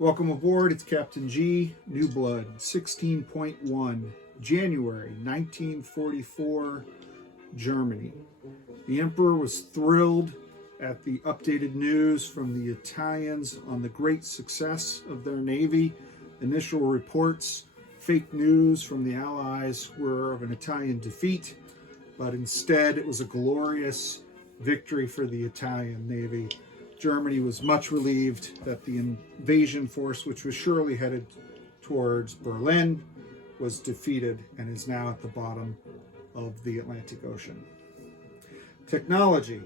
Welcome aboard, it's Captain G, Newblood, 16.1, January 1944, Germany. The Emperor was thrilled at the updated news from the Italians on the great success of their navy. Initial reports, fake news from the Allies, were of an Italian defeat, but instead it was a glorious victory for the Italian navy. Germany was much relieved that the invasion force, which was surely headed towards Berlin, was defeated and is now at the bottom of the Atlantic Ocean. Technology.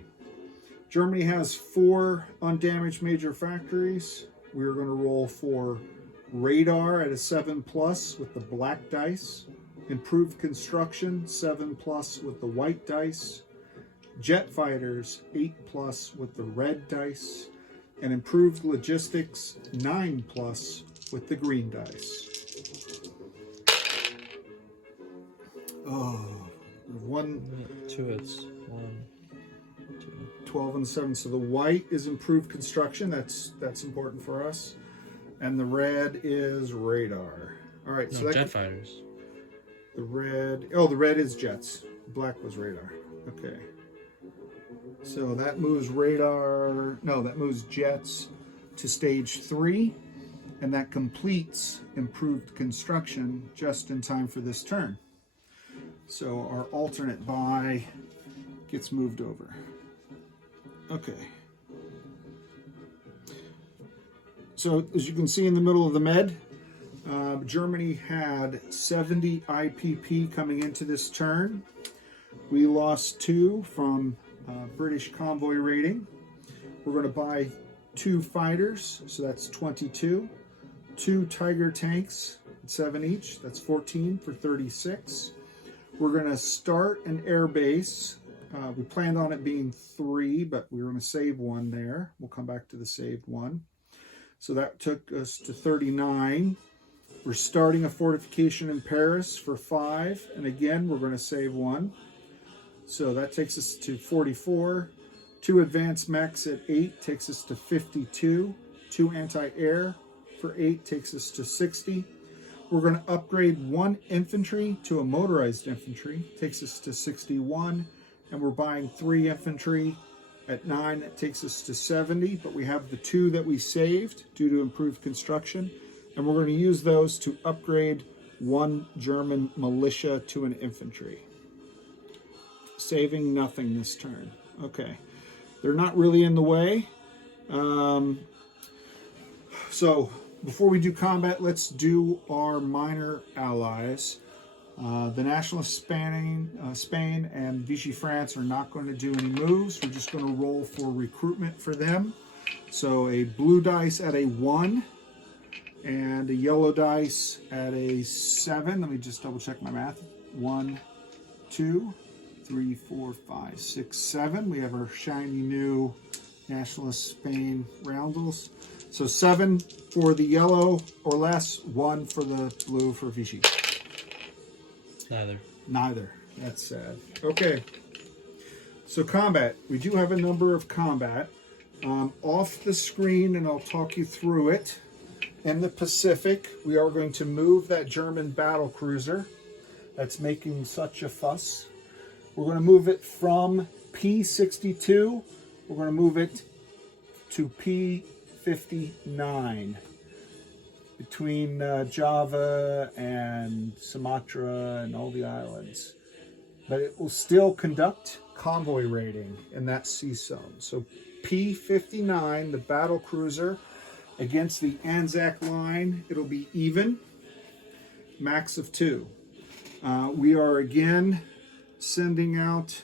Germany has 4 undamaged major factories. We're going to roll for radar at a 7+ with the black dice, improved construction 7+ with the white dice, jet fighters 8+ with the red dice, and improved logistics 9+ with the green dice. Oh, It's 1, 2. 12 and 7. So the white is improved construction. That's important for us. And the red is radar. All right. No, jet fighters. The red is jets. Black was radar. Okay. So that moves radar. No, that moves jets to stage 3, and that completes improved construction just in time for this turn. So our alternate buy gets moved over. Okay. So as you can see in the middle of the med, Germany had 70 IPP coming into this turn. We lost 2 from British convoy rating. We're going to buy 2 fighters, so that's 22. 2 Tiger tanks, 7 each, that's 14 for 36. We're going to start an air base. We planned on it being 3, but we were going to save 1 there. We'll come back to the saved 1. So that took us to 39. We're starting a fortification in Paris for 5, and again, we're going to save 1. So that takes us to 44. 2 advanced mechs at 8 takes us to 52. 2 anti-air for 8 takes us to 60. We're going to upgrade 1 infantry to a motorized infantry, takes us to 61. And we're buying 3 infantry at 9, that takes us to 70. But we have the 2 that we saved due to improved construction. And we're going to use those to upgrade 1 German militia to an infantry. Saving nothing this turn. Okay. They're not really in the way. So before we do combat, let's do our minor allies. The Nationalist Spain and Vichy France are not going to do any moves. We're just going to roll for recruitment for them. So a blue dice at a 1 and a yellow dice at a 7. Let me just double check my math. 1, 2, 3, 4, 5, 6, 7. We have our shiny new Nationalist Spain roundels. So 7 for the yellow or less, 1 for the blue for Vichy. Neither. That's sad. Okay. So combat. We do have a number of combat. Off the screen, and I'll talk you through it. In the Pacific, we are going to move that German battle cruiser that's making such a fuss. We're going to move it from P62. We're going to move it to P59 between Java and Sumatra and all the islands. But it will still conduct convoy raiding in that sea zone. So P59, the battle cruiser, against the Anzac line, it'll be even, max of 2. We are again sending out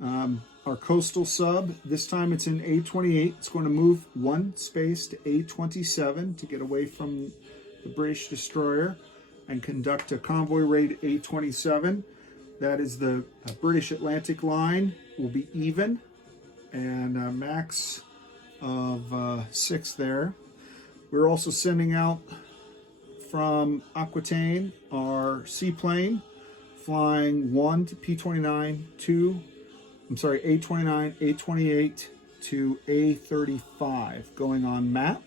our coastal sub. This time it's in A28. It's going to move 1 space to A27 to get away from the British destroyer and conduct a convoy raid at A27. That is the British Atlantic line, will be even, and a max of 6 there. We're also sending out from Aquitaine our seaplane, flying 1 to P29, A29, A28 to A35, going on map.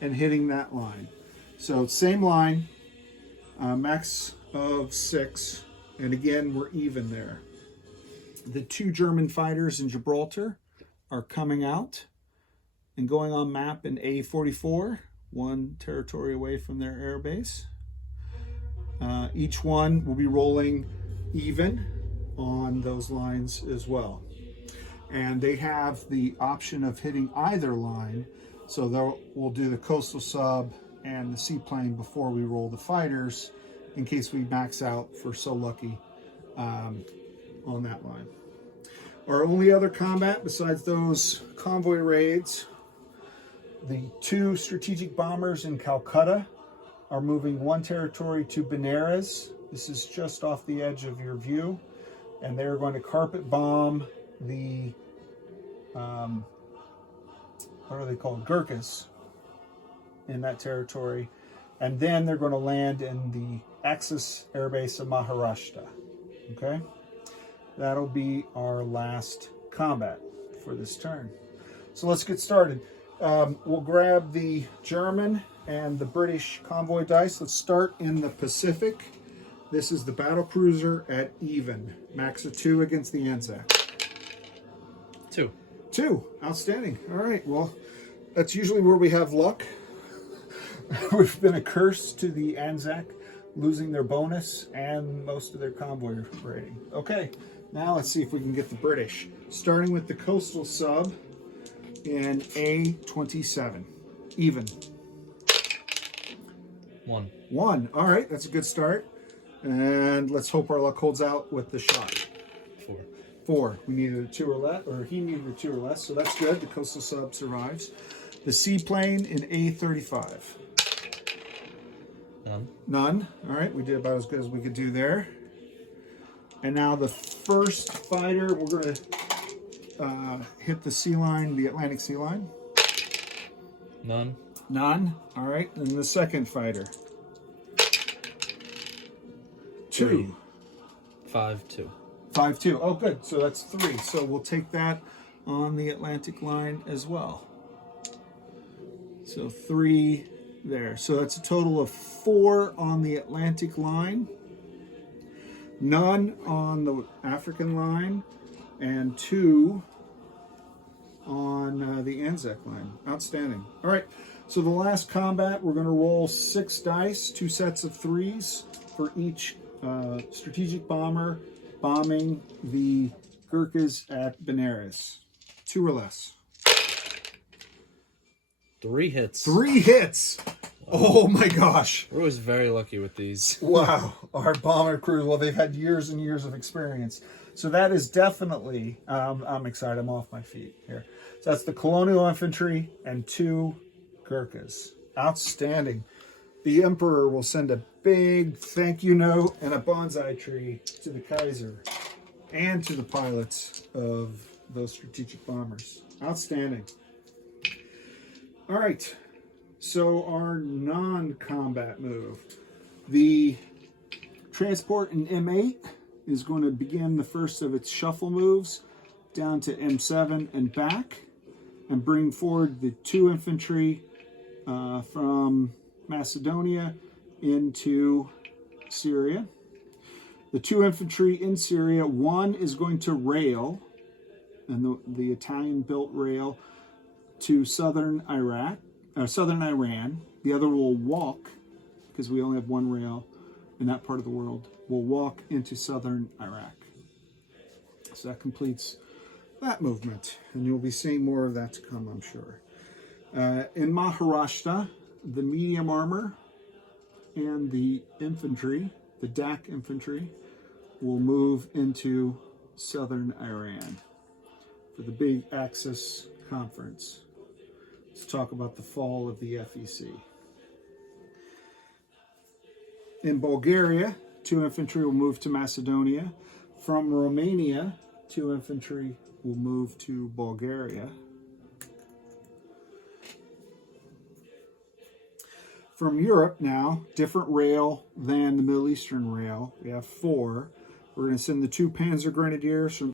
and hitting that line. So same line, max of 6, and again, we're even there. The 2 German fighters in Gibraltar are coming out and going on map in A44, 1 territory away from their air base. Each one will be rolling even on those lines as well. And they have the option of hitting either line, so we'll do the coastal sub and the seaplane before we roll the fighters, in case we max out, if we're so lucky, on that line. Our only other combat besides those convoy raids, the 2 strategic bombers in Calcutta are moving 1 territory to Benares. This is just off the edge of your view, and they're going to carpet bomb the what are they called, Gurkhas, in that territory, and then they're going to land in the Axis Air Base of Maharashtra. Okay, that'll be our last combat for this turn. So let's get started. We'll grab the German and the British convoy dice. Let's start in the Pacific. This is the battle cruiser at even, max of 2 against the Anzac. 2. 2, outstanding. All right, well, that's usually where we have luck. We've been a curse to the Anzac, losing their bonus and most of their convoy rating. Okay, now let's see if we can get the British. Starting with the coastal sub in A27, even. 1. 1, all right, that's a good start. And let's hope our luck holds out with the shot. 4. 4, we needed a 2 or less, or he needed a 2 or less, so that's good. The coastal sub survives. The seaplane in A35. None. None. All right, we did about as good as we could do there. And now the first fighter, we're going to hit the sea line, the Atlantic sea line. None. None. All right, and the second fighter. 2. 3. 5, 2. 5, 2. Oh, good. So that's 3. So we'll take that on the Atlantic line as well. So 3 there. So that's a total of 4 on the Atlantic line, none on the African line, and 2 on the Anzac line. Outstanding. All right. So the last combat, we're going to roll 6 dice, 2 sets of 3s for each strategic bomber bombing the Gurkhas at Benares. 2 or less. 3 hits. 3 hits. Oh my gosh. We're always very lucky with these. Wow. Our bomber crew, well, they've had years and years of experience. So that is definitely, I'm excited. I'm off my feet here. So that's the Colonial Infantry and 2 Gurkhas. Outstanding. The Emperor will send a big thank you note and a bonsai tree to the Kaiser and to the pilots of those strategic bombers. Outstanding. All right. So our non-combat move. The transport in M8 is going to begin the first of its shuffle moves down to M7 and back, and bring forward the 2 infantry from Macedonia into Syria. The 2 infantry in Syria, 1 is going to rail, and the Italian-built rail, to southern Iran. The other will walk, because we only have 1 rail in that part of the world, will walk into southern Iraq. So that completes that movement, and you'll be seeing more of that to come, I'm sure. In Maharashtra, the medium armor and the infantry, the DAC infantry, will move into southern Iran for the big Axis conference to talk about the fall of the FEC. In Bulgaria, 2 infantry will move to Macedonia. From Romania, 2 infantry will move to Bulgaria. From Europe now, different rail than the Middle Eastern rail. We have 4. We're going to send the 2 Panzer Grenadiers from